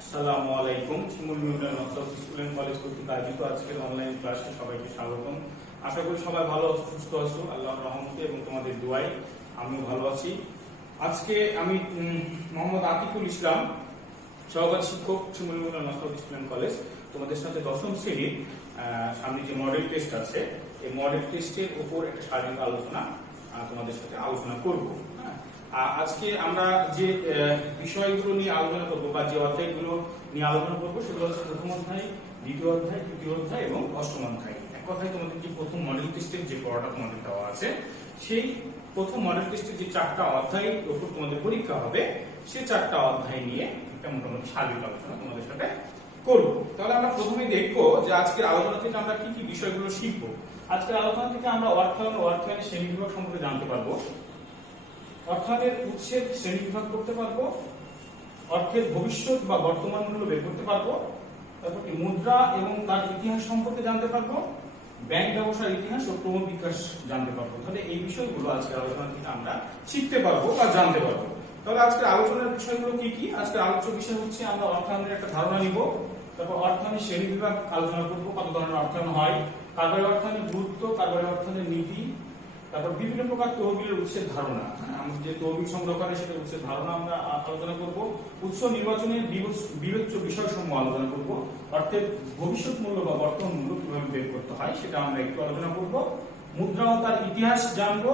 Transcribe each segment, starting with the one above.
আসসালামু আলাইকুম। শিমুল মিউনিয়ন north school and college কর্তৃক আয়োজিত আজকের অনলাইন ক্লাসে সবাইকে স্বাগতম। আশা করি সবাই ভালো আছো, সুস্থ আছো আল্লাহর রহমতে এবং তোমাদের দোয়ায় আমিও ভালো আছি। আজকে আমি মোহাম্মদ আতিকুল ইসলাম, সহকারী শিক্ষক, শিমুল মিউনিয়ন নর্থ স্কুল এন্ড কলেজ, তোমাদের সাথে দশম শ্রেণীর সামনে যে মডেল টেস্ট আছে এই মডেল টেস্টের উপর একটা শারীরিক আলোচনা তোমাদের সাথে আলোচনা করব। আজকে আমরা যে বিষয়গুলো নিয়ে আলোচনা করবো বা যে অধ্যায়গুলো নিয়ে আলোচনা করবো সেগুলো হচ্ছে প্রথম অধ্যায়, দ্বিতীয় অধ্যায়, তৃতীয় অধ্যায় এবং অষ্টম অধ্যায়। এক কথায় তোমাদের যে প্রথম মডেল টেস্টের যে পড়াটা তোমাদের দেওয়া আছে সেই প্রথম মডেল টেস্টের যে 4টা অধ্যায়ের উপর তোমাদের পরীক্ষা হবে সেই 4টা অধ্যায় নিয়ে একটা মোটামুটি শারীরিক আলোচনা তোমাদের সাথে করবো। তাহলে আমরা প্রথমে দেখবো যে আজকের আলোচনা থেকে আমরা কি কি বিষয়গুলো শিখবো। আজকের আলোচনা থেকে আমরা অর্থায়ন ও অর্থায়নের শ্রেণীবিভাগ সম্পর্কে জানতে পারবো, অর্থায়নের উৎসের শ্রেণীবিভাগ করতে পারবো, অর্থের ভবিষ্যৎ বা বর্তমান মূল্য বের করতে পারবো, তারপর মুদ্রা এবং তার ইতিহাস সম্পর্কে জানতে পারবো, ব্যাংক ব্যবসার ইতিহাস ও ক্রমবিকাশ জানতে পারবো। তাহলে এই বিষয়গুলো আজকের আলোচনা থেকে আমরা শিখতে পারবো বা জানতে পারবো। তাহলে আজকের আলোচনার বিষয়গুলো কি কি? আজকের আলোচ্য বিষয় হচ্ছে আমরা অর্থায়নের একটা ধারণা নিব, তারপর অর্থায়নের শ্রেণীবিভাগ আলোচনা করবো, কত ধরনের অর্থায়ন হয়, কারবারি অর্থায়নের গুরুত্ব, কারবারি অর্থায়নের নীতি, তারপর বিভিন্ন প্রকার তহবিলের উৎসের ধারণা, আমরা যে তহবিল সংগ্রহ করে সেটা উৎসের ধারণা আমরা আলোচনা করব, উৎস নির্বাচনের বিবেচ্য বিষয়সমূহ আলোচনা করব, অর্থের ভবিষ্যৎ মূল্য বা বর্তমান মূল্য কিভাবে বের করতে হয় সেটা আমরা একটু আলোচনা করব, মুদ্রা ও তার ইতিহাস জানবো,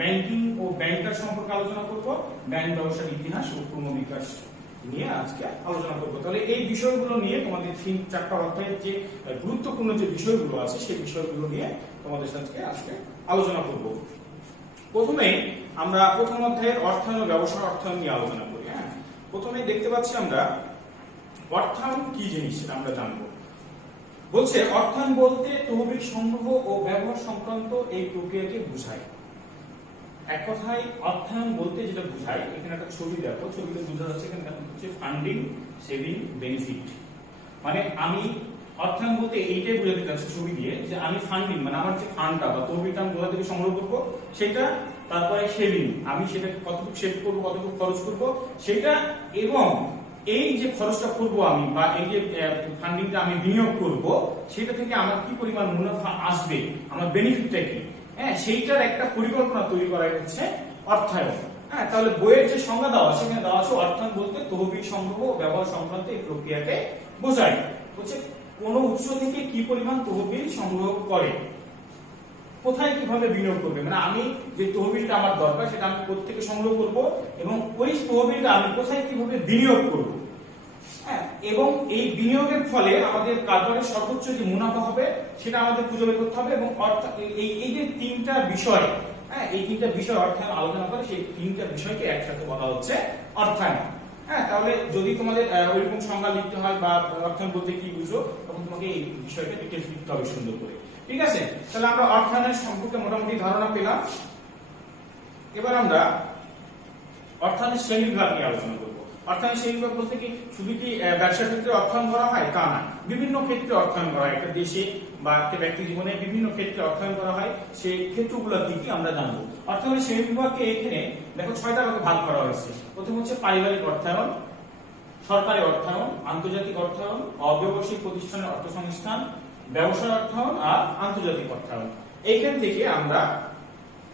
ব্যাংকিং ও ব্যাংকার সম্পর্কে আলোচনা করব, ব্যাংক ব্যবসার ইতিহাস ও ক্রমবিকাশ নিয়ে আজকে আলোচনা করবো। তাহলে এই বিষয়গুলো নিয়ে তোমাদের 4টা অধ্যায়ের যে গুরুত্বপূর্ণ যে বিষয়গুলো আছে সেই বিষয়গুলো নিয়ে তোমাদের সাথে আজকে আলোচনা করব। প্রথমে আমরা প্রথম অধ্যায়ের অর্থায়ন ও ব্যবসা অর্থায়ন নিয়ে আলোচনা করি। প্রথমে দেখতে পাচ্ছি আমরা অর্থায়ন কি জিনিস সেটা আমরা জানবো। বলছে অর্থায়ন বলতে তহবিল সংগ্রহ ও ব্যবহার সংক্রান্ত এই প্রক্রিয়াকে বোঝায়। এক কথায় অর্থায়ন বলতে যেটা বোঝায়, এখানে একটা ছবি দেখো, ছবিতে বোঝা যাচ্ছে এখানে হচ্ছে ফান্ডিং, সেভিং, বেনিফিট। মানে আমি অর্থায়ন বলতে এইটাই বোঝাতে চাচ্ছি ছবি দিয়ে যে আমি ফান্ডিং মানে আমার যে ফান্ডটা বা তহবিলটা আমি কোথা থেকে সংগ্রহ করবো সেটা, তারপরে সেভিং আমি সেটা কতটুকু সেভ করবো, কতটুকু খরচ করবো সেটা, এবং এই যে খরচটা করবো আমি বা এই যে ফান্ডিংটা আমি বিনিয়োগ করব সেটা থেকে আমার কি পরিমাণ মুনাফা আসবে, আমার বেনিফিটটা কি, সেইটার একটা পরিকল্পনা তৈরি করা হচ্ছে অর্থায়ন। তাহলে বইয়ের যে সংজ্ঞা দেওয়া আছে সেখানে দেওয়া আছে অর্থায়ন বলতে তহবিল সংগ্রহ ও ব্যবহার সংক্রান্ত এই প্রক্রিয়াকে বোঝায়। বলছে কোন উৎস থেকে কি পরিমাণ তহবিল সংগ্রহ করে, কোথায় কিভাবে বিনিয়োগ করবে, মানে আমি যে তহবিলটা আমার দরকার সেটা আমি কোত্থেকে সংগ্রহ করব এবং ওই তহবিলটা আমি কোথায় কিভাবে বিনিয়োগ করব, এবং এই বিনিয়োগের ফলে আমাদের কারবারের সর্বোচ্চ যে মুনাফা হবে সেটা আমাদের খুঁজে বের করতে হবে। এবং এই যে 3টা বিষয়, এই 3টা বিষয় অর্থায়ন আলোচনা করে সেই 3টা বিষয়কে একসাথে বলা হচ্ছে অর্থায়ন। তাহলে যদি তোমাদের ওইরকম সংজ্ঞা লিখতে হয় বা অর্থায়ন বলতে কি বুঝো তখন তোমাকে এই বিষয়টা ডিটেইলস লিখতে হবে সুন্দর করে। ঠিক আছে, তাহলে আমরা অর্থায়নের সম্পর্কে মোটামুটি ধারণা পেলাম। এবার আমরা অর্থায়নের শ্রেণীবিভাগ নিয়ে আলোচনা করব। অর্থায়নের শ্রেণীবিভাগ বলতে কি শুধু কি ব্যবসার ক্ষেত্রে অর্থায়ন করা হয় তা না, বিভিন্ন ক্ষেত্রে অর্থায়ন করা হয়। একটা দেশে বা একটা ব্যক্তি জীবনে বিভিন্ন ক্ষেত্রে অর্থায়ন করা হয়, সেই ক্ষেত্রগুলো কি কি আমরা জানবো। অর্থায়নের শ্রেণীবিভাগকে এখানে দেখো 6টা ভাগে ভাগ করা হয়েছে। প্রথম হচ্ছে পারিবারিক অর্থায়ন, সরকারি অর্থায়ন, আন্তর্জাতিক অর্থায়ন, অব্যবসায়িক প্রতিষ্ঠানের অর্থসংস্থান, ব্যবসায় অর্থায়ন আর আন্তর্জাতিক অর্থায়ন। এইখান থেকে আমরা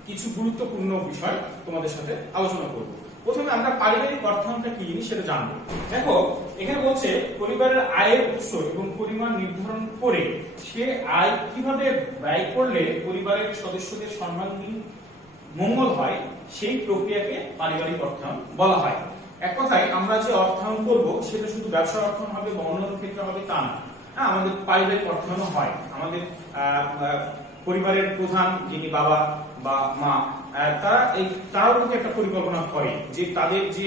কিছু গুরুত্বপূর্ণ বিষয় তোমাদের সাথে আলোচনা করব। প্রথমে আমরা পারিবারিক অর্থায়নটা কি জিনিস সেটা জানবো। দেখো এখানে বলছে পরিবারের আয়ের উৎস এবং পরিমাণ নির্ধারণ করে সে আয় কিভাবে ব্যয় করলে পরিবারের সদস্যদের সর্বাঙ্গীন মঙ্গল হয় সেই প্রক্রিয়াকে পারিবারিক অর্থায়ন বলা হয়। এক কথায় আমরা যে অর্থায়ন করব সেটা শুধু ব্যবসার অর্থায়ন হবে বা অন্যান্য ক্ষেত্রে হবে তা না, আমাদের পারিবারিক অর্থায়নও হয়। আমাদের পরিবারের প্রধান যিনি বাবা বা মা তারাও কিন্তু একটা পরিকল্পনা করে যে তাদের যে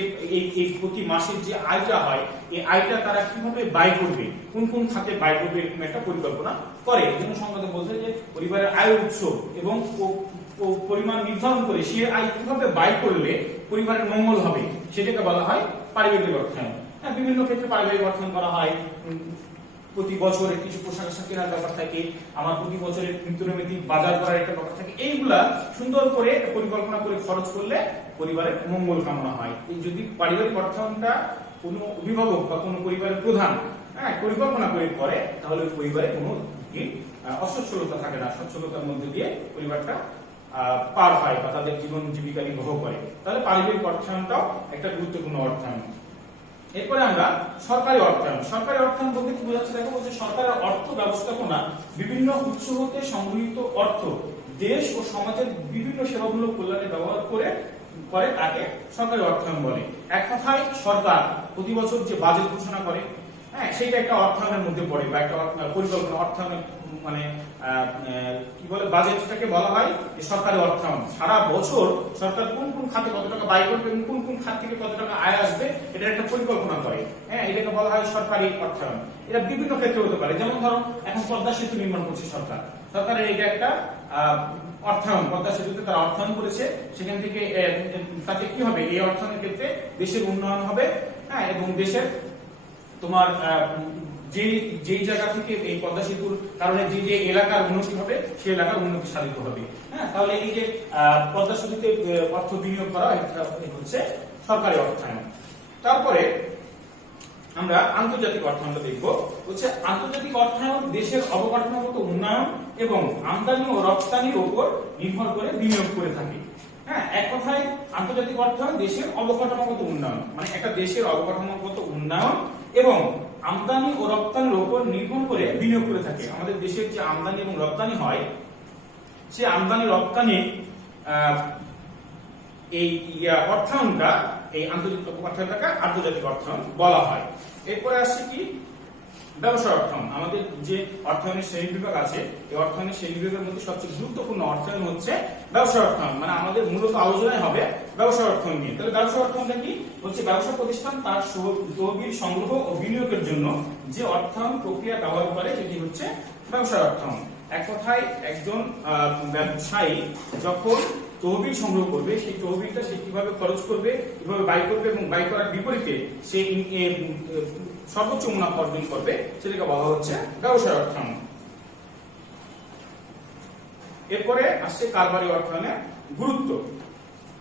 এই প্রতি মাসের যে আয়টা হয় এই আয়টা তারা কিভাবে ব্যয় করবে, কোন কোন খাতে ব্যয় করবে, এরকম একটা পরিকল্পনা করে। এই জন্য সংবাদে বলছে যে পরিবারের আয় উৎস এবং পরিমাণ নির্ধারণ করে সে আয় কিভাবে ব্যয় করলে পরিবারের মঙ্গল হবে সেটাকে বলা হয় পারিবারিক অর্থায়ন। বিভিন্ন ক্ষেত্রে পারিবারিক অর্থায়ন করা হয়। প্রতি বছরে কিছু পোশাক আশাক কেনার ব্যাপার থাকে, আমার প্রতি বছরের নিত্যনৈমিত্তিক বাজার করার একটা ব্যাপার থাকে। এইগুলা সুন্দর করে পরিকল্পনা করে খরচ করলে পরিবারের মঙ্গল কামনা হয়। এই যদি পারিবারিক অর্থায়নটা কোনো অভিভাবক বা কোনো পরিবারের প্রধান পরিকল্পনা করে তাহলে পরিবারে কোনো অসচ্ছলতা থাকে না, সচ্ছলতার মধ্যে দিয়ে পরিবারটা পার হয় বা তাদের জীবন জীবিকা নির্বাহ করে। তাহলে পারিবারিক অর্থায়নটাও একটা গুরুত্বপূর্ণ অর্থায়ন। এরপরে আমরা সরকারি অর্থায়ন। সরকারি অর্থায়ন বলতে কি বোঝাচ্ছে দেখো, বলছে সরকারের অর্থ ব্যবস্থাপনা বিভিন্ন উৎস হতে সংগৃহীত অর্থ দেশ ও সমাজের বিভিন্ন সেবামূলক কল্যাণে ব্যবহার করে তাকে সরকারি অর্থায়ন বলে। এক কথায় সরকার প্রতি বছর যে বাজেট ঘোষণা করে, সেটা একটা অর্থায়নের মধ্যে পড়ে বা একটা পরিকল্পনা অর্থায়নের মানে কি বলে, বাজেটটাকে বলা হয় সরকারি অর্থায়ন। সারা বছর সরকার কোন কোন খাতে কত টাকা ব্যয় করবে এবং কোন কোন খাত থেকে কত টাকা আয় আসবে এটা একটা পরিকল্পনা করে। এটাকে বলা হয় সরকারি অর্থায়ন। এটা বিভিন্ন ক্ষেত্রে হতে পারে, যেমন ধরো এখন পদ্মা সেতু নির্মাণ করছে সরকারের এটা একটা অর্থায়ন। পদ্মা সেতুতে তারা অর্থায়ন করেছে, সেখান থেকে তাতে কি হবে, এই অর্থায়নের ক্ষেত্রে দেশের উন্নয়ন হবে, এবং দেশের তোমার যেই জায়গা থেকে এই পদ্মা সেতুর কারণে যে এলাকার উন্নতি হবে সেই এলাকার উন্নতি সাধিত হবে। তাহলে এই যে পদ্মা সেতুতে অর্থ বিনিয়োগ করা হচ্ছে সরকারি অর্থায়ন। তারপরে আমরা আন্তর্জাতিক অর্থায়নটা দেখব। হচ্ছে আন্তর্জাতিক অর্থায়ন দেশের অবকাঠামোগত উন্নয়ন এবং আমদানি ও রপ্তানির উপর নির্ভর করে বিনিয়োগ করে থাকে। এক কথায় আন্তর্জাতিক অর্থায়ন দেশের অবকাঠামোগত উন্নয়ন, মানে একটা দেশের অবকাঠামোগত উন্নয়ন এবং আমদানি ও রপ্তানির উপর নির্ভর করে বিনিয়োগ করে থাকে। আমাদের দেশের যে আমদানি এবং রপ্তানি হয়, সে আমদানি রপ্তানি এই অর্থায়নটা, এই আন্তর্জাতিক অর্থায়ন বলা হয়। এরপরে আসছে কি, ব্যবসা অর্থায়ন। আমাদের যে অর্থায়নের শ্রেণী বিভাগ আছে, এই অর্থায়নের শ্রেণী বিভাগের মধ্যে সবচেয়ে গুরুত্বপূর্ণ অর্থায়ন হচ্ছে ব্যবসা অর্থায়ন। মানে আমাদের মূলত আলোচনায় হবে ব্যবসা অর্থায়ন নিয়ে। তাহলে ব্যবসা অর্থায়নটা কি হচ্ছে, ব্যবসা প্রতিষ্ঠান তার তহবিল সংগ্রহ ও বিনিয়োগের জন্য যে অর্থায়ন প্রক্রিয়া ব্যবহার করে সেটি হচ্ছে ব্যবসা অর্থায়ন। এক কথায় একজন ব্যবসায়ী যখন তহবিল সংগ্রহ করবে, সেই তহবিলটা সে কিভাবে খরচ করবে, কিভাবে ব্যয় করবে এবং ব্যয় করার বিপরীতে সে সর্বোচ্চ মুনাফা অর্জন করবে, সেটাকে বলা হচ্ছে ব্যবসায় অর্থায়ন। এরপরে আসছে কারবারি অর্থায়নের গুরুত্ব।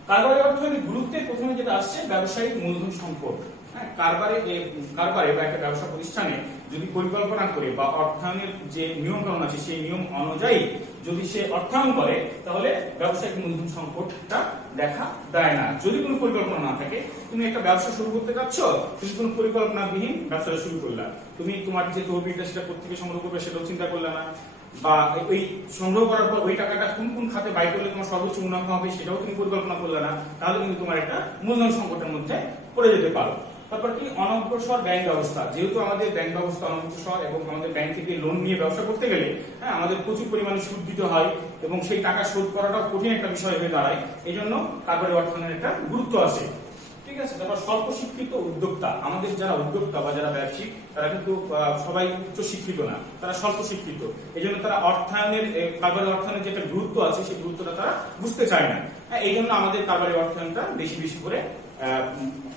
কারবারি অর্থায়নের গুরুত্বের প্রথমে যেটা আসছে ব্যবসায়িক মূলধন সংকট। কারবারে বা একটা ব্যবসা প্রতিষ্ঠানে যদি পরিকল্পনা করে বা অর্থায়নের যে নিয়ম কানুন আছে সেই নিয়ম অনুযায়ী যদি সে অর্থায়ন করে, তাহলে ব্যবসায়িক মূলধন সংকটটা দেখা দেয় না। যদি কোনো পরিকল্পনা না থাকে, তুমি একটা ব্যবসা শুরু করতে যাচ্ছ, তুমি কোনো পরিকল্পনাবিহীন ব্যবসাটা শুরু করলা, তুমি তোমার যে তহবিলটা সেটা কোথেকে সংগ্রহ করবে সেটাও চিন্তা করলে না, বা ওই সংগ্রহ করার পর ওই টাকাটা কোন কোন খাতে ব্যয় করলে তোমার সর্বোচ্চ মুনাফা হবে সেটাও তুমি পরিকল্পনা করলে না, তাহলে কিন্তু তোমার একটা মূলধন সংকটের মধ্যে পড়ে যেতে পারো। তারপর কি, অনগ্রসর ব্যাংক ব্যবস্থা। যেহেতু আমাদের ব্যাংক ব্যবস্থা অনগ্রসর এবং আমাদের ব্যাংক থেকে লোন নিয়ে ব্যবসা করতে গেলে আমাদের প্রচুর পরিমাণে সুদ দিতে হয় এবং সেই টাকা শোধ করাটাও কঠিন একটা বিষয় হয়ে দাঁড়ায়। এই জন্য কারবারি অর্থায়নের একটা গুরুত্ব আছে। ঠিক আছে। তারপর স্বল্প শিক্ষিত উদ্যোক্তা। আমাদের যারা উদ্যোক্তা বা যারা ব্যবসায়িক, তারা কিন্তু সবাই উচ্চ শিক্ষিত না, তারা স্বল্প শিক্ষিত। এই জন্য তারা কারবারি অর্থায়নের যে একটা গুরুত্ব আছে সেই গুরুত্বটা তারা বুঝতে চায় না। এই জন্য আমাদের কারবারি অর্থায়নটা বেশি বেশি করে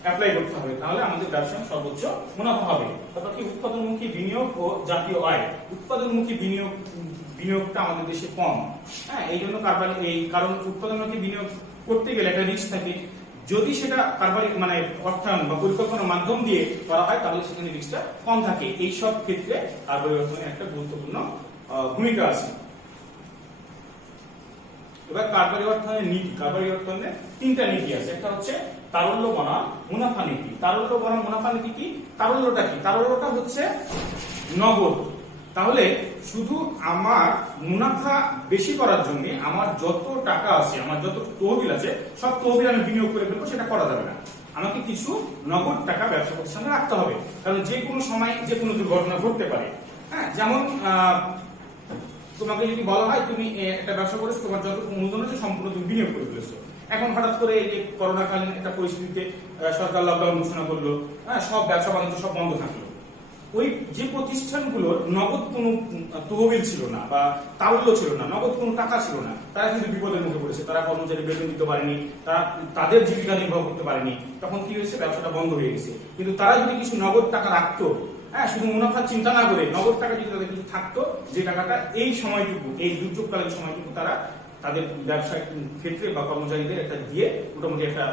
অ্যাপ্লাই করতে হবে, তাহলে আমাদের ব্যবসায় সর্বোচ্চ মুনাফা হবে। তারপর কি, উৎপাদনমুখী বিনিয়োগ ও জাতীয় আয়। উৎপাদনমুখী বিনিয়োগটা আমাদের দেশে কম। এই জন্য কারণ উৎপাদনমুখী বিনিয়োগ করতে গেলে একটা রিস্ক থাকে। যদি সেটা কারবারি মানে অর্থায়ন বা পরিকল্পনার মাধ্যম দিয়ে করা হয়, তাহলে সেখানে রিস্কটা কম থাকে। এই সব ক্ষেত্রে কারবারি অর্থায়নের একটা গুরুত্বপূর্ণ ভূমিকা আছে। এবার কারবারি অর্থায়নের নীতি। কারবারি অর্থায়নের তিনটা নীতি আছে। একটা হচ্ছে তারল্য বনাম মুনাফা নীতি। তারল্য বনাম মুনাফা নীতি কি? তারল্যটা কি? তারল্যটা হচ্ছে নগদ। তাহলে শুধু আমার মুনাফা বেশি করার জন্য আমার যত টাকা আছে, আমার যত তহবিল আছে, সব তহবিল আমি বিনিয়োগ করে ফেলবো, সেটা করা যাবে না। আমাকে কিছু নগদ টাকা ব্যবসা প্রতিষ্ঠানে রাখতে হবে, কারণ যে কোনো সময় যে কোনো দুর্ঘটনা ঘটতে পারে। যেমন তোমাকে যদি বলা হয় তুমি একটা ব্যবসা করেছো, তোমার যত মূলধন আছে সম্পূর্ণ তুমি বিনিয়োগ করে ফেলেছো। এখন হঠাৎ করে এই যে করোনাকালীন একটা পরিস্থিতিতে সরকার লকডাউন ঘোষণা করলো, সব ব্যবসা বাণিজ্য সব বন্ধ থাকলো। ওই যে প্রতিষ্ঠানগুলোর নগদ কোনো তহবিল ছিল না বা তারল্য ছিল না, নগদ কোনো টাকা ছিল না, তারা কিন্তু বিপদের মুখে পড়েছে। তারা কর্মচারী বেতন দিতে পারেনি, তারা তাদের জীবিকা নির্বাহ করতে পারেনি। তখন কি হয়েছে? ব্যবসাটা বন্ধ হয়ে গেছে। কিন্তু তারা যদি কিছু নগদ টাকা রাখতো, শুধু মুনাফার চিন্তা না করে নগদ টাকা যদি তাদের কিছু থাকতো, যে টাকাটা এই সময়টুকু, এই দুর্যোগকালীন সময়টুকু তারা তাদের ব্যবসার ক্ষেত্রে বা কর্মচারীদের একটা দিয়ে মোটামুটি একটা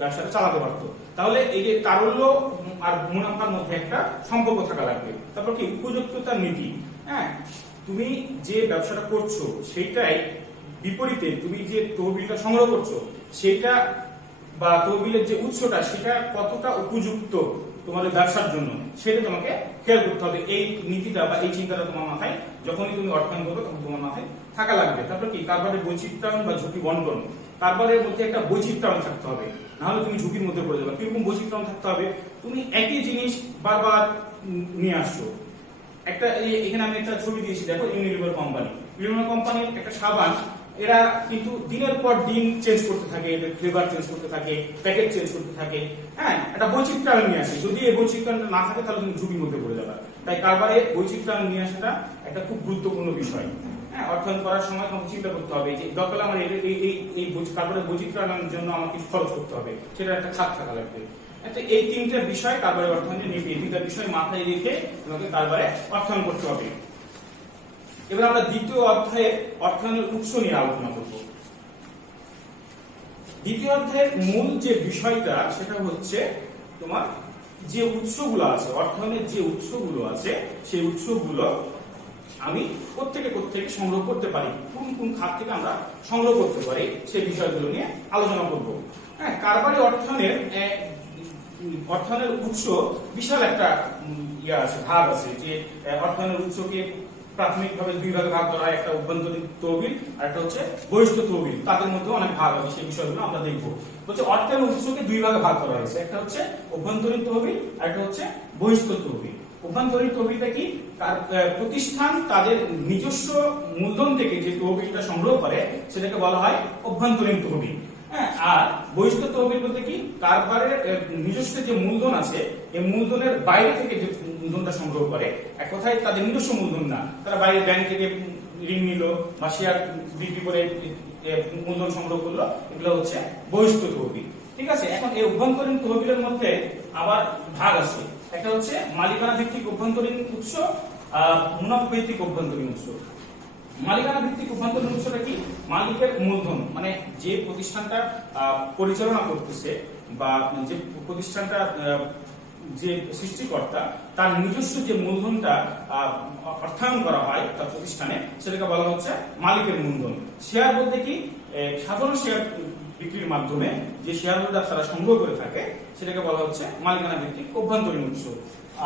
ব্যবসাটা চালাতে পারতো। তাহলে এই যে তারল্য আর মুনাফার মধ্যে একটা সম্পর্ক থাকা লাগবে। তারপর কি উপযুক্ততার নীতি। হ্যাঁ, তুমি যে ব্যবসাটা করছো সেইটাই বিপরীতে তুমি যে তহবিলটা সংগ্রহ করছো সেটা বা তহবিলের যে উৎসটা সেটা কতটা উপযুক্ত তোমার ব্যবসার জন্য সেটা তোমাকে খেয়াল করতে হবে। এই নীতিটা বা এই চিন্তাটা তোমার মাথায় যখনই তুমি অর্থায়ন করবে তখন তোমার মাথায় থাকা লাগবে। তারপর কি কারবারের বৈচিত্র্যায়ন বা ঝুঁকি বন্টন। কারবারের মধ্যে একটা বৈচিত্র্যায়ন থাকতে হবে, নাহলে তুমি ঝুঁকির মধ্যে পড়ে যাবে। কিরকম বৈচিত্র্যায়ন থাকতে হবে? তুমি একই জিনিস বারবার নিয়ে আসছো। একটা এখানে আমি একটা ছবি দিয়েছি, দেখো ইউনিলিভার কোম্পানি। ইউনিলিভার কোম্পানির একটা সাবান, এরা কিন্তু দিনের পর দিন চেঞ্জ করতে থাকে, ফ্লেভার চেঞ্জ করতে থাকে, প্যাকেট চেঞ্জ করতে থাকে। হ্যাঁ, একটা বৈচিত্র্যায়ন নিয়ে আসে। যদি এই বৈচিত্র্যটা না থাকে তাহলে তুমি ঝুঁকির মধ্যে পড়ে যাবে। তাই কারবারে বৈচিত্র্যায়ন নিয়ে আসাটা একটা খুব গুরুত্বপূর্ণ বিষয়। হ্যাঁ, অর্থায়ন করার সময় তোমাকে চিন্তা করতে হবে যে দরকার আমার এই কারবারের বৈচিত্র্যায়নের জন্য আমাকে কিছু খরচ করতে হবে, সেটা একটা খাত থাকা লাগবে। এই তিনটা বিষয় কারবারে অর্থায়নের নীতি, এই তিনটা বিষয় মাথায় রেখে তোমাকে কারবারে অর্থায়ন করতে হবে। এবার আমরা দ্বিতীয় অধ্যায়ে অর্থায়নের উৎস নিয়ে আলোচনা করব। দ্বিতীয় অধ্যায়ের মূল যে বিষয়টা সেটা হচ্ছে তোমার যে উৎসগুলো আছে, অর্থায়নের যে উৎসগুলো আছে সেই উৎসগুলো আমি প্রত্যেকে সংগ্রহ করতে পারি, কোন কোন খাত থেকে আমরা সংগ্রহ করতে পারি সেই বিষয়গুলো নিয়ে আলোচনা করব। হ্যাঁ, কারবারি অর্থায়নের উৎস বিশাল একটা আছে, ভাগ আছে। যে অর্থায়নের উৎসকে প্রাথমিকভাবে দুই ভাগে ভাগ করা হয়, একটা অভ্যন্তরীণ তহবিল আর একটা হচ্ছে বহিষ্ঠ তহবিল। তাদের মধ্যে অনেক ভাগ আছে, সেই বিষয়গুলো আমরা দেখবো। হচ্ছে অর্থায়নের উৎসকে দুই ভাগে ভাগ করা হয়েছে, একটা হচ্ছে অভ্যন্তরীণ তহবিল আর একটা হচ্ছে বহিষ্ঠ তহবিল। অভ্যন্তরীণ তহবিলটা কি? প্রতিষ্ঠান তাদের নিজস্ব মূলধন থেকে যে তহবিলটা সংগ্রহ করে সেটাকে বলা হয় অভ্যন্তরীণ তহবিল। হ্যাঁ, আর বহিষ্ঠ তহবিল বলতে কি? কারবারের নিজস্ব যে মূলধন আছে এই মূলধনের বাইরে থেকে যে মূলধনটা সংগ্রহ করে, এক কথায় তাদের নিজস্ব মূলধন না, তারা বাইরে ব্যাংক থেকে ঋণ নিল বা শেয়ার বিক্রি করে মূলধন সংগ্রহ করলো, এগুলো হচ্ছে বহিষ্ঠ তহবিল। ঠিক আছে, এখন এই অভ্যন্তরীণ তহবিলের মধ্যে আবার ভাগ আছে। একটা হচ্ছে মালিকানা ভিত্তিক অভ্যন্তরীণ উৎস আর মুনাফা ভিত্তিক অভ্যন্তরীণ উৎস। মালিকানা ভিত্তিক অভ্যন্তরীণ উৎসটা কি? মালিকের মূলধন, মানে যে প্রতিষ্ঠানটা পরিচালনা করতেছে বা যে প্রতিষ্ঠানটা যে সৃষ্টিকর্তা তার নিজস্ব যে মূলধনটা অর্থায়ন করা হয় তার প্রতিষ্ঠানে, সেটাকে বলা হচ্ছে মালিকের মূলধন। শেয়ার বলতে কি? সাধারণ শেয়ার বিক্রির মাধ্যমে যে শেয়ার হোল্ডার তারা সংগ্রহ করে থাকে সেটাকে বলা হচ্ছে মালিকানা ভিত্তিক অভ্যন্তরীণ উৎস।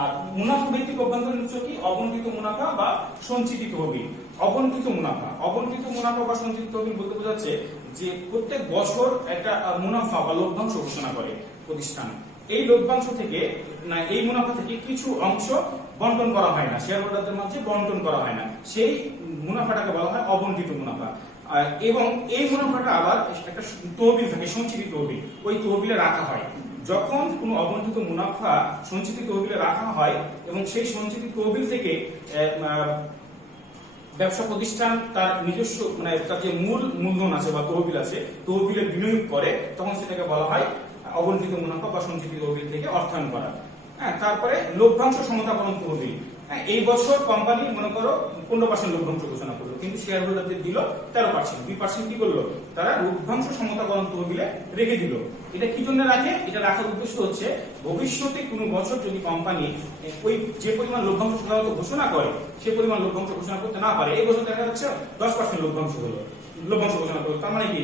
আর মুনাফা ভিত্তিক অভ্যন্তরীণ উৎস কি? অবন্টিত মুনাফা বা সঞ্চিত তহবিল। অবন্টিত মুনাফা বা সঞ্চিত তহবিল বলতে বোঝাচ্ছে যে প্রত্যেক বছর একটা মুনাফা বা লভ্যাংশ ঘোষণা করে প্রতিষ্ঠান। এই লভ্যাংশ থেকে এই মুনাফা থেকে কিছু অংশ বন্টন করা হয় না, শেয়ার হোল্ডারদের মাঝে বন্টন করা হয় না, সেই মুনাফাটাকে বলা হয় অবন্টিত মুনাফা। এবং এই মুনাফাটা আবার একটা তহবিল থাকে, সঞ্চিত তহবিল, ওই তহবিলে রাখা হয়। যখন কোনো অবন্টিত মুনাফা সঞ্চিত তহবিলে রাখা হয় এবং সেই সঞ্চিত তহবিল থেকে ব্যবসা প্রতিষ্ঠান তার নিজস্ব মানে তার যে মূলধন আছে বা তহবিল আছে তহবিলে বিনিয়োগ করে, তখন সেটাকে বলা হয় অবন্টিত মুনাফা বা সঞ্চিত তহবিল থেকে অর্থায়ন করা। হ্যাঁ, তারপরে লভ্যাংশ সমতাকরণ তহবিল। এই বছর কোম্পানি মনে করো 15% লভ্যাংশ ঘোষণা করলো, কিন্তু শেয়ার হোল্ডারদের দিল 13%, 2% কি করলো? তারা লভ্যাংশ সমতাকরণ তহবিলে রেখে দিল। এটা কি জন্য রাখে? এটা রাখার উদ্দেশ্য হচ্ছে ভবিষ্যতে কোনো বছর যদি কোম্পানি ওই যে পরিমাণ লভ্যাংশ সাধারণত ঘোষণা করে সে পরিমাণ লভ্যাংশ ঘোষণা করতে না পারে, এই বছর দেখা যাচ্ছে 10% লভ্যাংশ ঘোষণা করলো, তার মানে কি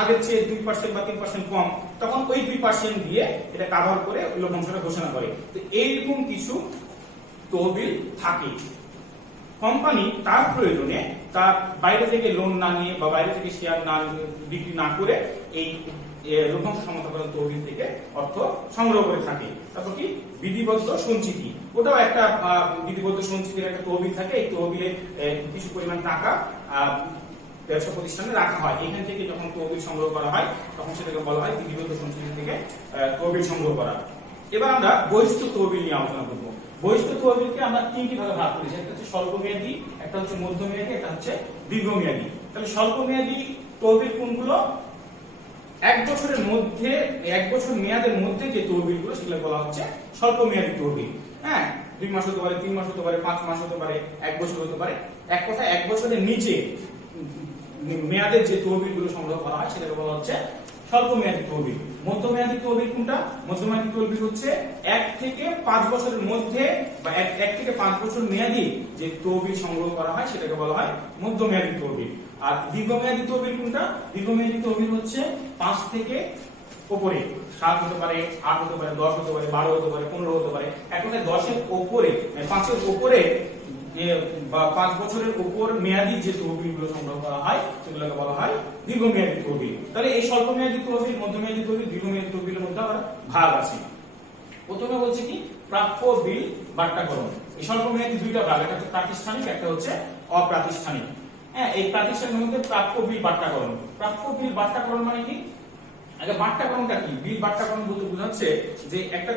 আগের চেয়ে 2% বা 3% কম, তখন ওই 2% দিয়ে এটা কাভার করে লভ্যাংশটা ঘোষণা করে। তো এইরকম কিছু তহবিল থাকে। কোম্পানি তার প্রয়োজনে তার বাইরে থেকে লোন না নিয়ে বা বাইরে থেকে শেয়ার না বিক্রি না করে এই লভ্যাংশ সমতাকরণ তহবিল থেকে অর্থ সংগ্রহ করে থাকে। তারপর কি? বিধিবদ্ধ সঞ্চিতি, ওটাও একটা বিধিবদ্ধ সঞ্চিতির একটা তহবিল থাকে। এই তহবিলে কিছু পরিমাণ টাকা ব্যবসা প্রতিষ্ঠানে রাখা হয়, এখান থেকে যখন তহবিল সংগ্রহ করা হয় তখন সেটাকে বলা হয় বিধিবদ্ধ সঞ্চিতি থেকে তহবিল সংগ্রহ করা। এবার আমরা বহিষ্ঠ তহবিল নিয়ে আলোচনা করব। বহিষ্ঠ তহবিলকে আমরা তিনটি ভাগে ভাগ করেছি, একটা হচ্ছে স্বল্পমেয়াদী, একটা হচ্ছে মধ্যমেয়াদী, একটা হচ্ছে দীর্ঘমেয়াদী। তাহলে স্বল্পমেয়াদী তহবিল কোনগুলো? 1 বছরের মধ্যে, 1 বছর মেয়াদের মধ্যে যে তহবিলগুলো সেগুলো বলা হচ্ছে স্বল্পমেয়াদী তহবিল। হ্যাঁ, 2 মাস হতে পারে, 3 মাস হতে পারে, 5 মাস হতে পারে, 1 বছর হতে পারে। এক কথায় 1 বছরের মেয়াদের যে তহবিলগুলো সংগ্রহ করা হয় সেটাকে বলা হচ্ছে স্বল্প মেয়াদী তহবিল। মধ্যমেয়াদী তহবিল কোনটা? মধ্যমেয়াদী তহবিল হচ্ছে 1 থেকে 5 বছরের মধ্যে বা 1 থেকে 5 বছর মেয়াদী যে তহবিল সংগ্রহ করা হয় সেটাকে বলা হয় মধ্যমেয়াদী তহবিল। আর দীর্ঘমেয়াদী তহবিল কোনটা? দীর্ঘমেয়াদী তহবিল হচ্ছে 5 থেকে উপরে, 7 হতে পারে, 8 হতে পারে, 10 হতে পারে, 12 হতে পারে, 15 হতে পারে, এক কথায় 10 এর উপরে, 5 এর উপরে বা 5 বছরের উপর মেয়াদী যে তহবিলগুলো সংগ্রহ করা হয় সেগুলোকে বলা হয় দীর্ঘমেয়াদী তহবিল। তাহলে এই স্বল্প মেয়াদী তহবিল, মধ্যমেয়াদী তহবিল, দীর্ঘমেয়াদী তহবিলের মধ্যে আবার ভাগ আছে। প্রথমে বলছে কি প্রাপ্য বিল বাট্টাকরণ। এই স্বল্প মেয়াদী দুইটা ভাগ, একটা হচ্ছে প্রাতিষ্ঠানিক, একটা হচ্ছে অপ্রাতিষ্ঠানিক। হ্যাঁ, এই প্রাতিষ্ঠানিক মধ্যে প্রাপ্য বিল বাট্টাকরণ। প্রাপ্য বিল বাট্টাকরণ মানে কি? আগে বাট্টাকরণটা কি? বিল বাট্টাকরণ বলতে বোঝাচ্ছে যে একটা